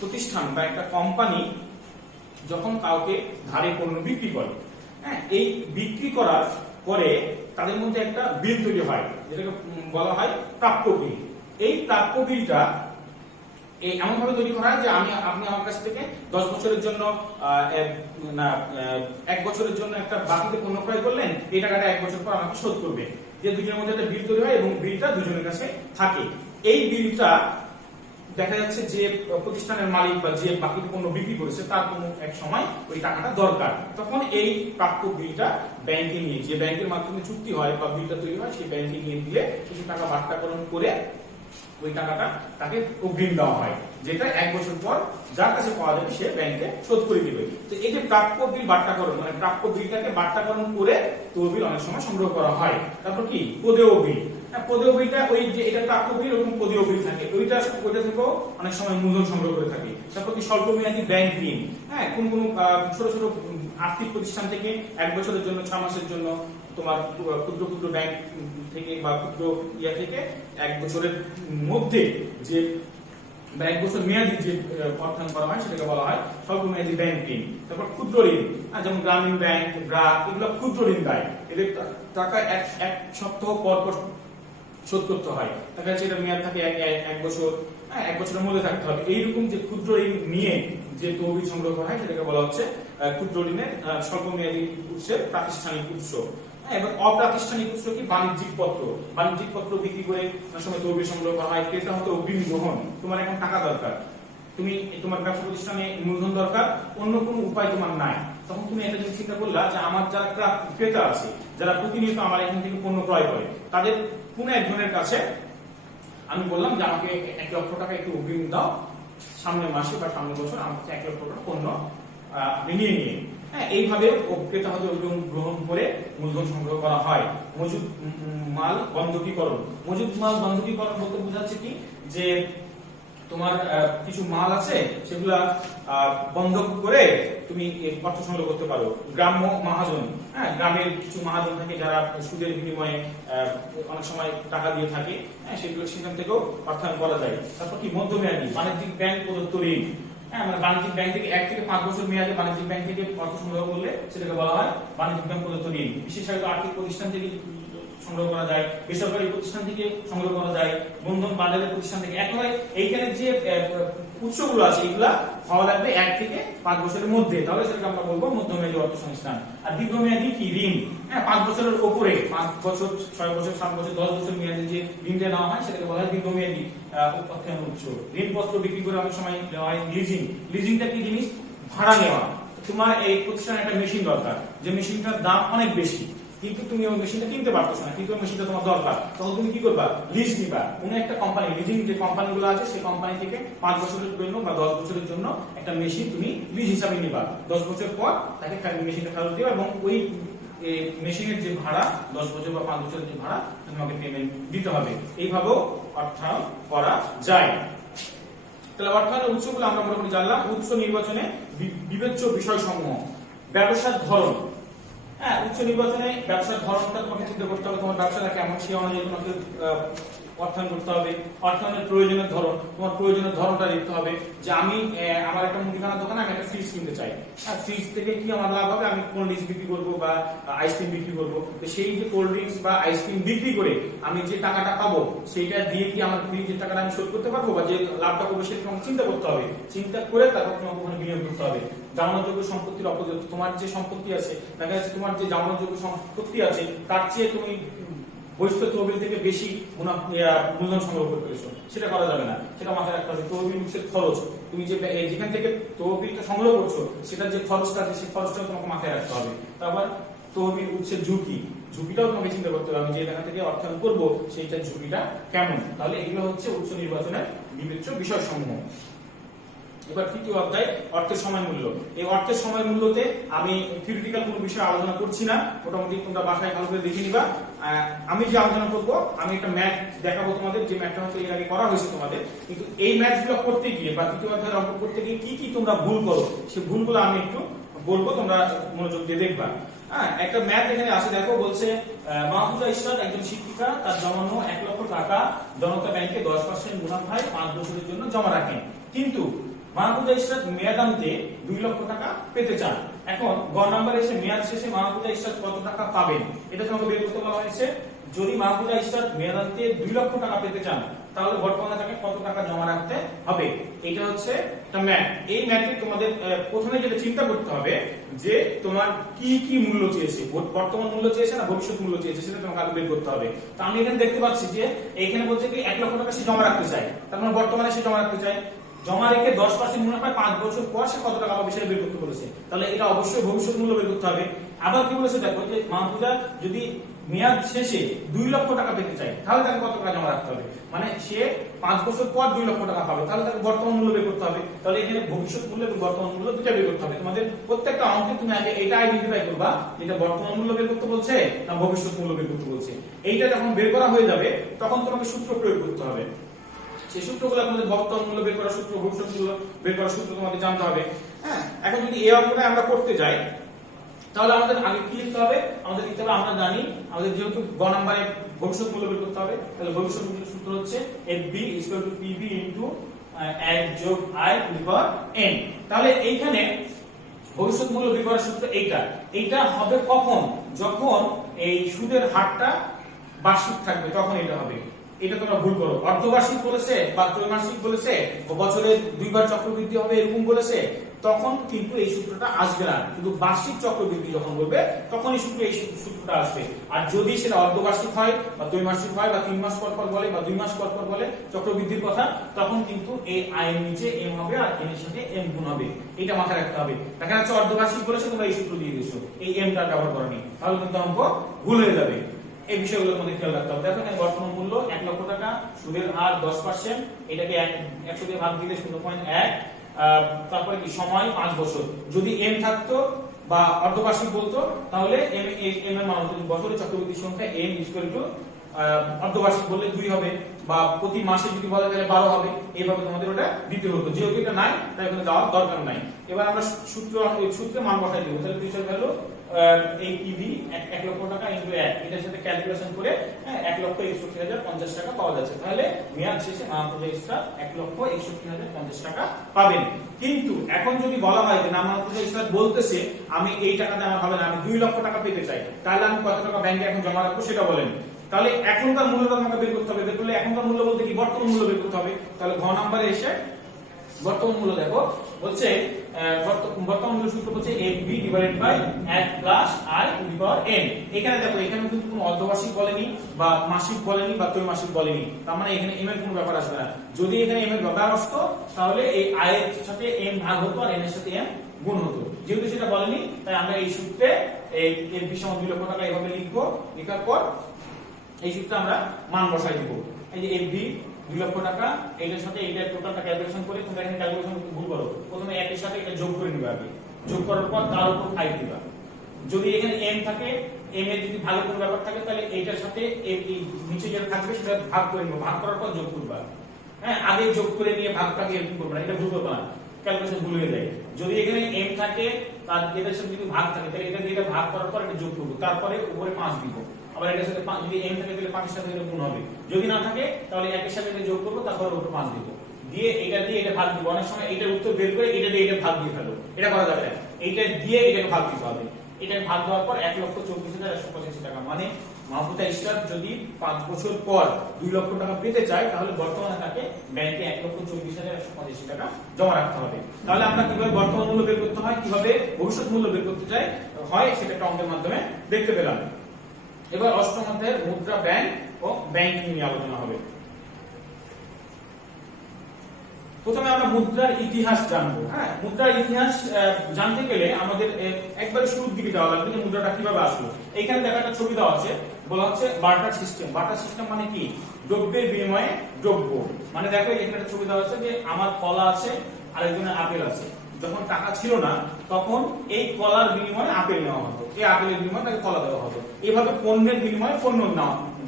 প্রতিষ্ঠান বা একটা কোম্পানি যখন কাউকে ধারে পণ্য বিক্রি করে, হ্যাঁ, এই বিক্রি করার পরে তাদের মধ্যে একটা বিল তৈরি হয় যেটাকে বলা হয় প্রাপ্য বিল। এই প্রাপ্য বিলটা এমন ভাবে তৈরি করা হয় যে আপনি আমার কাছ থেকে 10 বছরের জন্য 1 বছরের জন্য একটা বাকিতে পণ্য ক্রয় করলেন, এই টাকাটা 1 বছর পর আমাকে শোধ করবে। যে দুজনের মধ্যে একটা বিল তৈরি হয় এবং বিলটা দুজনের কাছে থাকে। এই বিলটা দেখা যাচ্ছে যে প্রতিষ্ঠানের মালিক বা যে বাকি পণ্য বিক্রি করেছে তার কোনো এক সময় ওই টাকাটা দরকার, তখন এই প্রাপ্য বিলটা ব্যাংকে নিয়ে, যে ব্যাংকের মাধ্যমে চুক্তি হয় বা বিলটা তৈরি হয়, সেই ব্যাংকে নিয়ে দিলে কিছু টাকা বাট্টাকরণ করে ওই টাকাটা তাকে অগ্রিম দেওয়া হয়, যেটা 1 বছর পর যার কাছে পাওয়া যাবে সে ব্যাংকে শোধ করে দিবে। তো এই যে প্রাপ্য বিল বাট্টাকরণ, মানে প্রাপ্য বিলটাকে বাট্টাকরণ করে তহবিল অনেক সময় সংগ্রহ করা হয়। তারপর কি পদেয় বিল। পদেয় বিলটা ওই যে এটা প্রাপ্য বিল, ওরকম পদেয় বিল থাকে, ওইটা থেকেও অনেক সময় মূলধন সংগ্রহ করে থাকে। তারপর কি স্বল্প মেয়াদী ব্যাংক ঋণ। হ্যাঁ, কোন ছোট ছোট আর্থিক প্রতিষ্ঠান থেকে 1 বছরের জন্য, 6 মাসের জন্য তোমার ক্ষুদ্র ক্ষুদ্র ব্যাংক থেকে বা ক্ষুদ্র থেকে 1 বছরের মধ্যে যে 1 বছর মেয়াদী যে অর্থায়ন করা হয় সেটাকে বলা হয় স্বল্প মেয়াদী ব্যাংক ঋণ। তারপর ক্ষুদ্র ঋণ, যেমন গ্রামীণ ব্যাংক, গ্রাহক, এগুলো ক্ষুদ্র ঋণ দেয়। এদের টাকা এক সপ্তাহ পর পর শোধ করতে হয়। দেখা যাচ্ছে এটা মেয়াদ থাকে 1 বছর, 1 বছরের মধ্যে থাকতে হবে। এইরকম যে ক্ষুদ্র ঋণ নিয়ে যে তহবিল সংগ্রহ করা হয় সেটাকে বলা হচ্ছে ক্ষুদ্র ঋণের স্বল্প মেয়াদী উৎসের প্রাতিষ্ঠানিক উৎস। এবার অপ্রাতিষ্ঠানিক উৎস কি? বাণিজ্যিক পত্র। বাণিজ্যিক পত্র বিক্রি করে অনেক সময় তহবিল সংগ্রহ করা হয়। ক্রেতা হতে অগ্রিম গ্রহণ, তোমার এখন টাকা দরকার, তুমি তোমার ব্যবসা প্রতিষ্ঠানে মূলধন দরকার, অন্য কোনো উপায় তোমার নাই, তখন তুমি একটা জিনিস চিন্তা করলা যে আমার যারা ক্রেতা আছে, যারা প্রতিনিয়ত আমার এখান থেকে পণ্য ক্রয় করে, তাদের কোনো একজনের কাছে আমি বললাম যে আমাকে 1 লক্ষ টাকা একটু অগ্রিম দাও, সামনের মাসে বা সামনের বছর আমার কাছে 1 লক্ষ টাকা পণ্য নিয়ে। হ্যাঁ, এইভাবে ক্রেতা হতে অগ্রিম গ্রহণ করে মূলধন সংগ্রহ করা হয়। মজুদ মাল বন্ধকীকরণ। মজুদ মাল বন্ধকীকরণ বলতে বোঝাচ্ছে কি যে তোমার কিছু মাল আছে সেগুলা বন্ধক করে তুমি অর্থ সংগ্রহ করতে পারো। গ্রাম্য মহাজন, হ্যাঁ, গ্রামের কিছু মহাজন থাকে যারা সুদের বিনিময়ে অনেক সময় টাকা দিয়ে থাকে, হ্যাঁ, সেখান থেকেও অর্থায়ন করা যায়। তারপর কি মধ্যমেয়াদী বাণিজ্যিক ব্যাংক প্রদত্ত ঋণ। হ্যাঁ, মানে বাণিজ্যিক ব্যাংক থেকে 1 থেকে 5 বছর মেয়াদে বাণিজ্যিক ব্যাংক থেকে অর্থ সংগ্রহ করলে সেটাকে বলা হয় বাণিজ্যিক ব্যাংক প্রদত্ত ঋণ। বিশেষত আর্থিক প্রতিষ্ঠান থেকে সংগ্রহ করা যায়, বেসরকারি প্রতিষ্ঠান থেকে সংগ্রহ করা যায়, বন্ধন বাজারের প্রতিষ্ঠান থেকে। এখন এইখানে যে উৎসগুলো আছে এগুলা হওয়া লাগবে 1 থেকে 5 বছরের মধ্যে, তাহলে সেটাকে আমরা বলবো মধ্যমেয়াদী অর্থ সংস্থান। আর দীর্ঘমেয়াদী কি? ঋণ। হ্যাঁ, 5 বছরের উপরে, 5 বছর, 6 বছর, 7 বছর, 10 বছর মেয়াদে যে ঋণটা নেওয়া হয় সেটাকে বলা হয় দীর্ঘমেয়াদী অর্থায়ন উৎস। ঋণপত্র বিক্রি করে অনেক সময় দেওয়া হয় লিজিং। লিজিংটা কি জিনিস? ভাড়া নেওয়া। তোমার এই প্রতিষ্ঠানে একটা মেশিন দরকার, যে মেশিনটার দাম অনেক বেশি, কিন্তু তুমি ওই মেশিনটা কিনতে পারতেছ না, কিন্তু ওই মেশিনটা তোমার দরকার, তখন তুমি কি করবা? লিজ নিবা। কোন একটা কোম্পানি, লিজিং যে কোম্পানিগুলো আছে সেই কোম্পানি থেকে 5 বছরের জন্য বা 10 বছরের জন্য একটা মেশিন তুমি লিজ হিসাবে নিবা। 10 বছর পর তাকে মেশিনটা ফেরত দিবা এবং ওই মেশিনের যে ভাড়া 10 বছর বা 5 বছরের যে ভাড়া তোমাকে পেমেন্ট দিতে হবে। এইভাবেও অর্থায়ন করা যায়। তাহলে অর্থায়নের উৎসগুলো আমরা মোটামুটি জানলাম। উৎস নির্বাচনে বিবেচ্য বিষয়সমূহ। ব্যবসার ধরন। হ্যাঁ, উৎস নির্বাচনে ব্যবসার ধরনটা তোমাকে চিন্তা করতে হবে, তোমার ব্যবসাটা কেমন, সেই অনুযায়ী তোমাকে অর্থায়ন করতে হবে। অর্থায়নের প্রয়োজনের ধরন, তোমার প্রয়োজনের ধরনটা দেখতে হবে যে আমি আমার একটা মুদিখানার দোকানে আমি একটা ফ্রিজ কিনতে চাই, আর ফ্রিজ থেকে কি আমার লাভ হবে, আমি কোল্ড ড্রিঙ্কস বিক্রি করবো বা আইসক্রিম বিক্রি করবো, তো সেই যে কোল্ড ড্রিঙ্কস বা আইসক্রিম বিক্রি করে আমি যে টাকাটা পাবো সেইটা দিয়ে কি আমার ফ্রিজের টাকাটা আমি শোধ করতে পারবো, বা যে লাভটা করবো সেটা তোমাকে চিন্তা করতে হবে। চিন্তা করে তারপর তোমাকে ওখানে বিনিয়োগ করতে হবে। জামানতযোগ্য সম্পত্তির অপযোগ, তোমার যে সম্পত্তি আছে দেখা যাচ্ছে তোমার যে জামানতযোগ্য সম্পত্তি আছে তার চেয়ে তুমি বহিষ্ঠ তহবিল থেকে বেশি মূলধন সংগ্রহ করতে পেরেছো, সেটা করা যাবে না, সেটা মাথায় রাখতে হবে। তহবিল উৎসের খরচ, তুমি যে যেখান থেকে তহবিলটা সংগ্রহ করছো সেটার যে খরচটা আছে সেই খরচটাও তোমাকে মাথায় রাখতে হবে। তারপর তহবিল উৎসের ঝুঁকি, ঝুঁকিটাও তোমাকে চিন্তা করতে হবে, আমি যে এখান থেকে অর্থায়ন করবো সেইটার ঝুঁকিটা কেমন। তাহলে এগুলো হচ্ছে উৎস নির্বাচনের বিবেচ্য বিষয়সমূহ। এবার তৃতীয় অধ্যায় অর্থের সময় মূল্য। এই অর্থের সময় মূল্যতে আমি থিওরিটিক্যাল কোনো বিষয় আলোচনা করছি না, মোটামুটি তোমরা বাসায় ভালো করে দেখে নিবা। আমি যে আলোচনা করব, আমি একটা ম্যাথ দেখাবো তোমাদের, যে ম্যাথটা হয়তো এর আগে করা হয়েছে তোমাদের, কিন্তু এই ম্যাথগুলো করতে গিয়ে বা তৃতীয় অধ্যায়ের অঙ্ক করতে গিয়ে কি কি তোমরা ভুল করো সেই ভুলগুলো আমি একটু বলবো, তোমরা মনোযোগ দিয়ে দেখবা। হ্যাঁ, একটা ম্যাথ এখানে আসে, দেখো বলছে মাহফুজা ইসরাত একজন শিক্ষিকা, তার জমানো 1 লক্ষ টাকা জনতা ব্যাংকে 10% মুনাফায় 5 বছরের জন্য জমা রাখেন, কিন্তু মাহফুজা ইসরাত মেয়াদান্তে 2 লক্ষ টাকা পেতে চান। এখন গ নাম্বার এসে মেয়াদ শেষে মাহফুজা ইসরাত কত টাকা পাবেন এটা তোমাকে বের করতে বলা হয়েছে। যদি মাহফুজা ইসরাত মেয়াদান্তে 2 লক্ষ টাকা পেতে চান তাহলে বর্তমানে তাকে কত টাকা জমা রাখতে হবে, এটা হচ্ছে একটা ম্যাথ। এই ম্যাথে তোমাদের প্রথমে যেটা চিন্তা করতে হবে যে তোমার কি কি মূল্য চেয়েছে, বর্তমান মূল্য চেয়েছে না ভবিষ্যৎ মূল্য চেয়েছে, সেটা তোমাকে আগে বের করতে হবে। তো আমি এখানে দেখতে পাচ্ছি যে এখানে বলছে কি 1 লক্ষ টাকা সে জমা রাখতে চায়, তার মানে বর্তমানে সে জমা রাখতে চায়, জমা রেখে 10% মুনাফায় 5 বছর পর সে কত টাকা পাবে সেটা বের করতে বলেছে। তাহলে এটা অবশ্যই ভবিষ্যৎ মূল্য বের করতে হবে। আবার কি বলেছে দেখো, যে মাহফুজা যদি মেয়াদ শেষে 2 লক্ষ টাকা পেতে চায় তাহলে তাকে কত টাকা জমা রাখতে হবে, মানে সে 5 বছর পর 2 লক্ষ টাকা পাবে, তাহলে তাকে বর্তমান মূল্য বের করতে হবে। তাহলে এখানে ভবিষ্যৎ মূল্য এবং বর্তমান মূল্য দুটো বের করতে হবে। তোমাদের প্রত্যেকটা অঙ্কে তুমি আগে এটা আইডেন্টিফাই করবা, যেটা বর্তমান মূল্য বের করতে বলছে না ভবিষ্যৎ মূল্য বের করতে বলছে। এইটা যখন বের করা হয়ে যাবে তখন তোমাকে সূত্র প্রয়োগ করতে হবে। সেই সূত্রগুলো আপনাদের বর্তমান মূল্য বের করার সূত্র, ভবিষ্যৎ মূল্য বের করার সূত্র তোমাদের জানতে হবে। হ্যাঁ, এখন যদি এই অঙ্কটা আমরা করতে যাই তাহলে আমাদের আগে কি লিখতে হবে, আমাদের লিখতে হবে, আমরা জানি আমাদের যেহেতু গ নম্বরে ভবিষ্যৎ মূল্য বের করতে হবে, তাহলে ভবিষ্যৎ মূল্যের সূত্র হচ্ছে FB = PB * 1 + I to the power n। তাহলে এইখানে ভবিষ্যৎ মূল্য বের করার সূত্র এইটা হবে কখন, যখন এই সুদের হারটা বার্ষিক থাকবে তখন এটা হবে। এটা তোমরা ভুল করো, অর্ধবার্ষিক বলেছে বা ত্রৈমাসিক বলেছে, বছরে 2 বার চক্রবৃদ্ধি হবে এরকম বলেছে, তখন কিন্তু এই সূত্রটা আসবে না। কিন্তু বার্ষিক চক্রবৃদ্ধি যখন বলবে তখন এই সূত্রটা আসবে। আর যদি সেটা অর্ধবার্ষিক হয় বা ত্রৈমাসিক হয় বা 3 মাস পর পর বলে বা 2 মাস পর পর বলে চক্রবৃদ্ধির কথা, তখন কিন্তু এই আই এর নিচে এম হবে আর এন এর সাথে এম গুণ হবে। এটা মাথায় রাখতে হবে। দেখা যাচ্ছে অর্ধবার্ষিক বলেছে তোমরা এই সূত্র দিয়ে দিয়েছো, এই এমটা ব্যবহার করনি, তাহলে কিন্তু অঙ্ক ভুল হয়ে যাবে। এই বিষয়গুলো তোমাদের খেয়াল রাখতে হবে। দেখো এখানে বর্তমান মূল্য 1 লক্ষ টাকা, সুদের হার 10%, এটাকে 100 দিয়ে ভাগ দিলে 0.1, তারপরে কি সময় 5 বছর। যদি এম থাকতো বা অর্ধবার্ষিক বলতো তাহলে এম এর মান হতো বছরের চক্রবৃদ্ধি সংখ্যা m অর্ধবার্ষিক বললে 2 হবে, বা প্রতি মাসে যদি বলা তাহলে 12 হবে। এইভাবে তোমাদের ওটা দিতে হতো, যেহেতু এটা নাই তাই এখানে দেওয়ার দরকার নাই। এবার আমরা সূত্রে মান বসাই দেব। তাহলে ফিউচার ভ্যালু এই পিভি 1 লক্ষ টাকা * 1, এটার সাথে ক্যালকুলেশন করে 1,61,50 টাকা পাওয়া যাচ্ছে। তাহলে মেয়াদ শেষে মাহফুজা ইসরাত 1,61,50 টাকা পাবেন। কিন্তু এখন যদি বলা হয় যে না, মাহফুজা ইসরাত বলতেছে আমি এই টাকাতে আমার হবে না, আমি 2 লক্ষ টাকা পেতে চাই, তাহলে আমি কত টাকা ব্যাংকে এখন জমা রাখবো সেটা বলেন। তাহলে এখনকার মূল্যটা আমাকে বের করতে হবে। বের করলে এখনকার মূল্য বলতে কি বর্তমান মূল্য বের করতে হবে। তাহলে ঘ নম্বরে এসে বর্তমান মূল্য দেখো, বলছে বর্তমান মূল্য সূত্র হচ্ছে FB / 1 + I to the power n। এখানে দেখো, এখানে কিন্তু কোনো অর্ধবার্ষিক বলেনি বা মাসিক বলেনি বা ত্রৈমাসিক বলেনি, তার মানে এখানে m এর কোনো ব্যাপার আসবে না। যদি এখানে m এর ব্যাপার আসতো তাহলে এই I এর সাথে m ভাগ হতো আর n এর সাথে m গুণ হতো। যেহেতু সেটা বলেনি তাই আমরা এই সূত্রে এই FB = 2 লক্ষ টাকা এভাবে লিখবো। লেখার পর এই সূত্রে আমরা মান বসাই দিব। এই যে FB 2 লক্ষ টাকা, এটার সাথে এটা টোটালটা ক্যালকুলেশন করে তোমরা এখানে ক্যালকুলেশন ভুল করো, প্রথমে 1 এর সাথে এটা যোগ করে নিবা, আগে যোগ করার পর তার উপর 5 দিবা। যদি এখানে m থাকে, m এর যদি ভালো কোনো ব্যাপার থাকে তাহলে এইটার সাথে এই নিচে যেটা থাকবে সেটা ভাগ করে নিবা, ভাগ করার পর যোগ করবা। হ্যাঁ, আগে যোগ করে নিয়ে ভাগটাকে এরকম করবা না, এটা ভুল করবা না, ক্যালকুলেশন ভুল হয়ে যায়। যদি এখানে m থাকে তার এটার সাথে যদি ভাগ থাকে তাহলে এটা দিয়ে ভাগ করার পর এটা যোগ করব, তারপরে উপরে 5 দিব। আবার এটার সাথে যদি m থাকে তাহলে 5 এর সাথে এটা গুণ হবে, যদি না থাকে তাহলে 1 এর সাথে এটা যোগ করব, তারপর উপরে 5 দিব, দিয়ে এটা দিয়ে এটা ভাগ দিব। অনেক সময় এটার উত্তর বের করে এটা দিয়ে এটা ভাগ দিয়ে ফেলো, এটা করা যাবে না, এইটা দিয়ে এটাকে ভাগ দিতে হবে। এটা ভাগ দেওয়ার পর 1,24,185 টাকা, মানে মাহফুজা ইশরাত যদি 5 বছর পর 2 লক্ষ টাকা পেতে চায় তাহলে বর্তমানে তাকে ব্যাংকে 1,24,185 টাকা জমা রাখতে হবে। তাহলে আমরা কিভাবে বর্তমান মূল্য বের করতে হয়, কিভাবে ভবিষ্যৎ মূল্য বের করতে চাই হয়, সেটা একটা অঙ্কের মাধ্যমে দেখতে পেলাম। এবার অষ্টম অধ্যায়ের মুদ্রা, ব্যাংক ও ব্যাংকিং নিয়ে আলোচনা হবে। প্রথমে আমরা মুদ্রার ইতিহাস জানবো। হ্যাঁ, মুদ্রার ইতিহাস জানতে গেলে আমাদের একবারে শুরুর দিকে যাওয়া লাগবে যে মুদ্রাটা কিভাবে আসলো। এইখানে দেখা একটা ছবি দেওয়া আছে, বলা হচ্ছে বার্টার সিস্টেম। বার্টার সিস্টেম মানে কি? দ্রব্যের বিনিময়ে দ্রব্য। মানে দেখো এখানে একটা ছবি দেওয়া আছে যে আমার কলা আছে, আরেকজনের আপেল আছে। যখন টাকা ছিল না তখন এই কলার বিনিময়ে আপেল নেওয়া হতো, এই আপেলের বিনিময়ে তাকে কলা দেওয়া হতো, এইভাবে পণ্যের বিনিময়ে পণ্য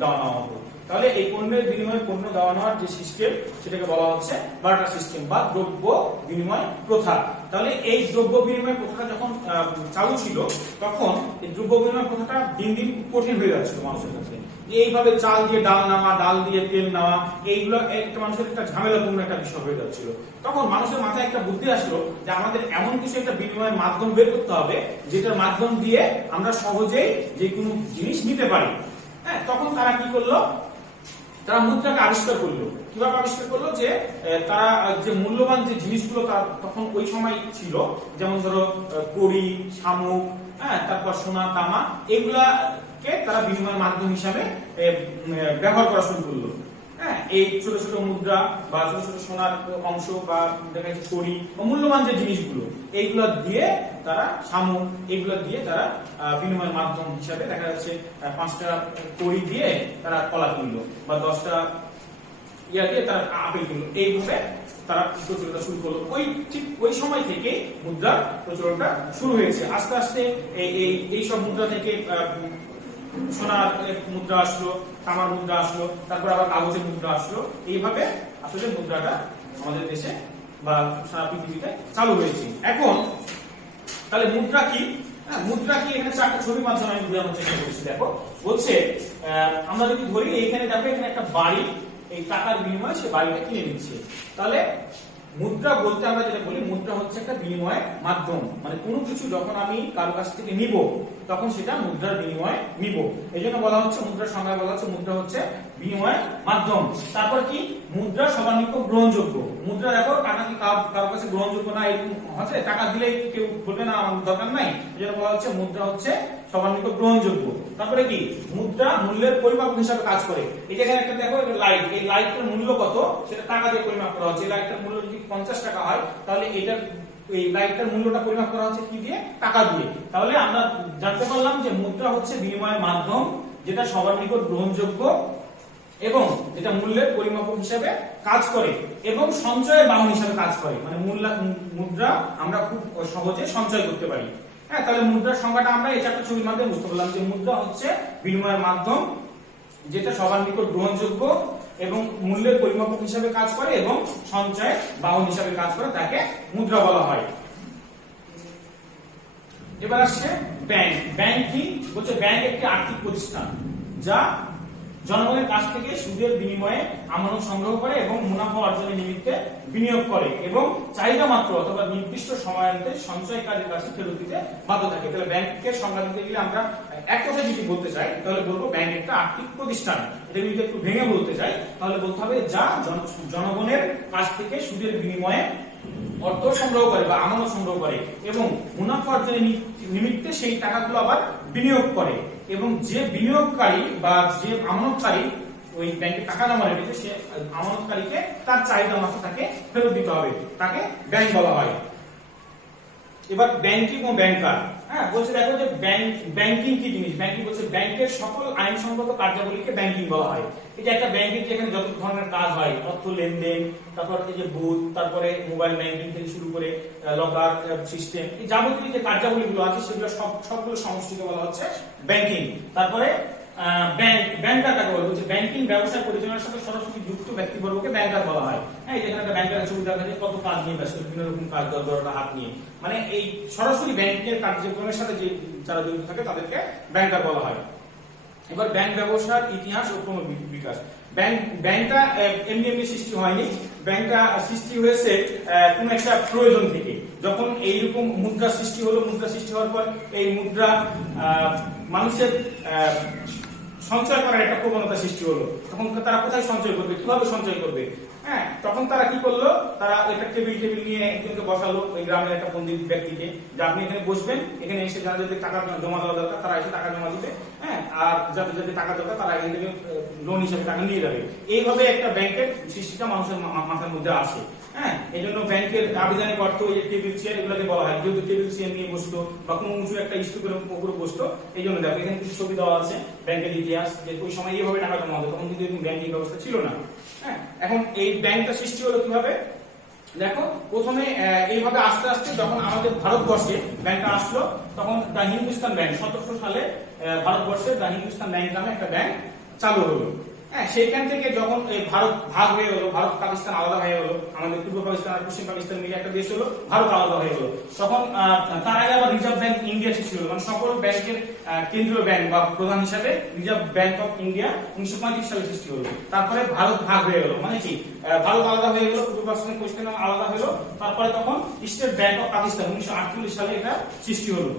দেওয়া নেওয়া হতো। তাহলে এই পণ্যের বিনিময়ে পণ্য দেওয়া নেওয়ার যে সিস্টেম সেটাকে বলা হচ্ছে বার্টার সিস্টেম বা দ্রব্য বিনিময় প্রথা। তাহলে এই দ্রব্য বিনিময় প্রথাটা যখন চালু ছিল তখন এই দ্রব্য বিনিময় প্রথাটা দিন দিন কঠিন হয়ে যাচ্ছিল মানুষের কাছে। এইভাবে চাল দিয়ে ডাল নেওয়া, ডাল দিয়ে তেল নেওয়া, এইগুলো একটা মানুষের একটা ঝামেলাপূর্ণ একটা বিষয় হয়ে যাচ্ছিল। তখন মানুষের মাথায় একটা বুদ্ধি আসলো যে আমাদের এমন কিছু একটা বিনিময়ের মাধ্যম বের করতে হবে যেটার মাধ্যম দিয়ে আমরা সহজেই যে কোনো জিনিস নিতে পারি। হ্যাঁ, তখন তারা কি করলো? তারা মুদ্রাকে আবিষ্কার করলো। কিভাবে আবিষ্কার করলো? যে তারা যে মূল্যবান যে জিনিসগুলো তার তখন ওই সময় ছিল, যেমন ধরো কড়ি, শামুক, হ্যাঁ, তারপর সোনা, তামা, এগুলাকে তারা বিনিময়ের মাধ্যম হিসাবে ব্যবহার করা শুরু করলো। হ্যাঁ, এই ছোট ছোট মুদ্রা বা ছোট ছোট সোনার অংশ বা দেখা যাচ্ছে কড়ি বা মূল্যবান যে জিনিসগুলো, এইগুলো দিয়ে তারা, শামুক, এগুলো দিয়ে তারা বিনিময়ের মাধ্যম হিসাবে দেখা যাচ্ছে 5টা কড়ি দিয়ে তারা কলা কিনলো বা 10টা ইয়া দিয়ে তারা আপেল কিনলো। এইভাবে তারা প্রচলনটা শুরু করলো। ঠিক ওই সময় থেকে মুদ্রার প্রচলনটা শুরু হয়েছে। আস্তে আস্তে এই সব মুদ্রা থেকে সোনার মুদ্রা আসলো, তামার মুদ্রা আসলো, তারপর আবার কাগজের মুদ্রা আসলো। এইভাবে আসলে মুদ্রাটা আমাদের দেশে বা সারা পৃথিবীতে চালু হয়েছে। এখন তাহলে মুদ্রা কি? হ্যাঁ, মুদ্রা কি? এখানে 4টা ছবির মাধ্যমে আমি বোঝানোর চেষ্টা করছি। দেখো বলছে, আমরা যদি ধরি এইখানে দেখো এখানে একটা বাড়ি, এই টাকার বিনিময়ে সে বাড়িটা কিনে নিচ্ছে। তাহলে মুদ্রা বলতে আমরা যেটা বলি, মুদ্রা হচ্ছে একটা বিনিময়ের মাধ্যম। মানে কোনো কিছু যখন আমি কারো কাছ থেকে নিব তখন সেটা মুদ্রার বিনিময়ে নিব। এই জন্য বলা হচ্ছে, মুদ্রার সংজ্ঞায় বলা হচ্ছে মুদ্রা হচ্ছে বিনিময়ের মাধ্যম। তারপর কি? মুদ্রা সবার নিকট গ্রহণযোগ্য। মুদ্রা দেখো টাকা কি কারো কাছে গ্রহণযোগ্য না এরকম হচ্ছে? টাকা দিলে কেউ বলবে না আমার দরকার নাই। এই জন্য বলা হচ্ছে মুদ্রা হচ্ছে সবার নিকট গ্রহণযোগ্য। তারপরে কি? মুদ্রা মূল্যের পরিমাপক হিসাবে কাজ করে। এই জায়গায় একটা দেখো লাইট, এই লাইটের মূল্য কত সেটা টাকা দিয়ে পরিমাপ করা হচ্ছে। এই লাইটের মূল্য যদি 50 টাকা হয় তাহলে এটার এই লাইটটার মূল্যটা পরিমাপ করা হচ্ছে কি দিয়ে? টাকা দিয়ে। তাহলে আমরা জানতে পারলাম যে মুদ্রা হচ্ছে বিনিময়ের মাধ্যম যেটা সবার নিকট গ্রহণযোগ্য এবং যেটা মূল্যের পরিমাপক হিসাবে কাজ করে এবং সঞ্চয়ের বাহন হিসাবে কাজ করে। মানে মুদ্রা আমরা খুব সহজে সঞ্চয় করতে পারি। হ্যাঁ, তাহলে মুদ্রার সংজ্ঞাটা আমরা এই 4টা ছবির মাধ্যমে বুঝতে পারলাম যে মুদ্রা হচ্ছে বিনিময়ের মাধ্যম যেটা সবার নিকট গ্রহণযোগ্য এবং মূল্যের পরিমাপক হিসাবে কাজ করে এবং সঞ্চয়ের বাহন হিসাবে কাজ করে, তাকে মুদ্রা বলা হয়। এবার আসছে ব্যাংক। ব্যাংক কি? বলছে ব্যাংক একটি আর্থিক প্রতিষ্ঠান যা জনগণের কাছ থেকে সুদের বিনিময়ে আমানত সংগ্রহ করে এবং মুনাফা অর্জনের নিমিত্তে বিনিয়োগ করে এবং চাহিদা মাত্র অথবা নির্দিষ্ট সময়ান্তে সঞ্চয়কারীর কাছে ফেরত দিতে বাধ্য থাকে। তাহলে ব্যাংকের সংজ্ঞা দিতে গেলে আমরা এক কথায় যদি বলতে চাই তাহলে বলবো ব্যাংক একটা আর্থিক প্রতিষ্ঠান। এটা যদি একটু ভেঙে বলতে চাই তাহলে বলতে হবে যা জনগণের কাছ থেকে সুদের বিনিময়ে অর্থ সংগ্রহ করে বা আমানত সংগ্রহ করে এবং মুনাফা অর্জনের নিমিত্তে সেই টাকাগুলো আবার বিনিয়োগ করে এবং যে বিনিয়োগকারী বা যে আমানতকারী ওই ব্যাংকে টাকা জমা রেখেছে সে আমানতকারীকে তার চাহিদা মতো তাকে ফেরত দিতে হবে, তাকে ব্যাংক বলা হয়। এবার ব্যাংকিং ও ব্যাংকার। হ্যাঁ, বলছে দেখো যে ব্যাংকিং কি জিনিস? ব্যাংকিং বলছে ব্যাংকের সকল আইনসঙ্গত কার্যাবলীকে ব্যাংকিং বলা হয়। এটা একটা ব্যাংকিং যেখানে যত ধরনের কাজ হয়, অর্থ লেনদেন, তারপর এই যে বুথ, তারপরে মোবাইল ব্যাংকিং থেকে শুরু করে লকার সিস্টেম, এই যাবতীয় যে কার্যাবলীগুলো আছে সেগুলো সবগুলো সমষ্টিকে বলা হচ্ছে ব্যাংকিং। তারপরে ব্যাংকার কাকে বলা হচ্ছে? ব্যাংকিং ব্যবসা পরিচালনার সাথে সরাসরি যুক্ত ব্যক্তিবর্গকে ব্যাংকার বলা হয়। হ্যাঁ, যেখানে একটা ব্যাংকারের ছবি দেখা যায় কত কাজ নিয়ে ব্যস্ত, বিভিন্ন রকম কাজ, 10-12টা হাত নিয়ে, মানে এই সরাসরি ব্যাংকের কার্যক্রমের সাথে যে যারা জড়িত থাকে তাদেরকে ব্যাংকার বলা হয়। এবার ব্যাংক ব্যবসার ইতিহাস ও ক্রমবিকাশ। ব্যাংকটা এমনি এমনি সৃষ্টি হয়নি, ব্যাংকটা সৃষ্টি হয়েছে কোন একটা প্রয়োজন থেকে। যখন এইরকম মুদ্রা সৃষ্টি হলো, মুদ্রা সৃষ্টি হওয়ার পর এই মুদ্রা মানুষের সঞ্চয় করার একটা প্রবণতা সৃষ্টি হলো। তখন তারা কোথায় সঞ্চয় করবে, কিভাবে সঞ্চয় করবে? হ্যাঁ, তখন তারা কি করলো, তারা একটা টেবিল নিয়ে একজনকে বসালো, ওই গ্রামের একটা পণ্ডিত ব্যক্তিকে, যে আপনি এখানে বসবেন, এখানে এসে যারা যাদের টাকা জমা দেওয়া দরকার তারা এসে টাকা জমা দিবে, হ্যাঁ, আর যাদের টাকা দরকার তারা এখান থেকে লোন হিসেবে টাকা নিয়ে যাবে। এইভাবে একটা ব্যাংকের সৃষ্টিটা মানুষের মাথার মধ্যে আসে। হ্যাঁ, এই জন্য ব্যাংকের আবেদনিক অর্থ ওই টেবিল চেয়ার এগুলোকে বলা হয়, যেহেতু টেবিল চেয়ার নিয়ে বসতো বা কোনো উঁচু একটা স্তূপের উপরে বসতো। এই জন্য দেখো এখানে কিছু ছবি দেওয়া আছে ব্যাংকের ইতিহাস, যে ওই সময় এইভাবে টাকা জমা হতো, তখন কিন্তু এরকম ব্যাংকিং ব্যবস্থা ছিল না। হ্যাঁ, এখন এই ব্যাংকটা সৃষ্টি হলো কিভাবে? দেখো প্রথমে এইভাবে আস্তে আস্তে যখন আমাদের ভারতবর্ষে ব্যাংকটা আসলো, তখন দ্য হিন্দুস্তান ব্যাংক 1700 সালে ভারতবর্ষে দ্য হিন্দুস্তান ব্যাংক নামে একটা ব্যাংক চালু হলো। হ্যাঁ, সেইখান থেকে যখন এই ভারত ভাগ হয়ে গেলো, ভারত পাকিস্তান আলাদা হয়ে গেলো, আমাদের পূর্ব পাকিস্তান আর পশ্চিম পাকিস্তান মিলে একটা দেশ হলো, ভারত আলাদা হয়ে গেলো, তখন তার আগে আবার রিজার্ভ ব্যাংক ইন্ডিয়া সৃষ্টি হলো, মানে সকল ব্যাংকের কেন্দ্রীয় ব্যাংক বা প্রধান হিসাবে রিজার্ভ ব্যাংক অফ ইন্ডিয়া 1935 সালে সৃষ্টি হলো। তারপরে ভারত ভাগ হয়ে গেল, মানে কি ভারত আলাদা হয়ে গেল, পূর্ব পাকিস্তান পশ্চিম আলাদা হলো। তারপরে তখন স্টেট ব্যাংক অফ পাকিস্তান 1948 সালে এটা সৃষ্টি হলো।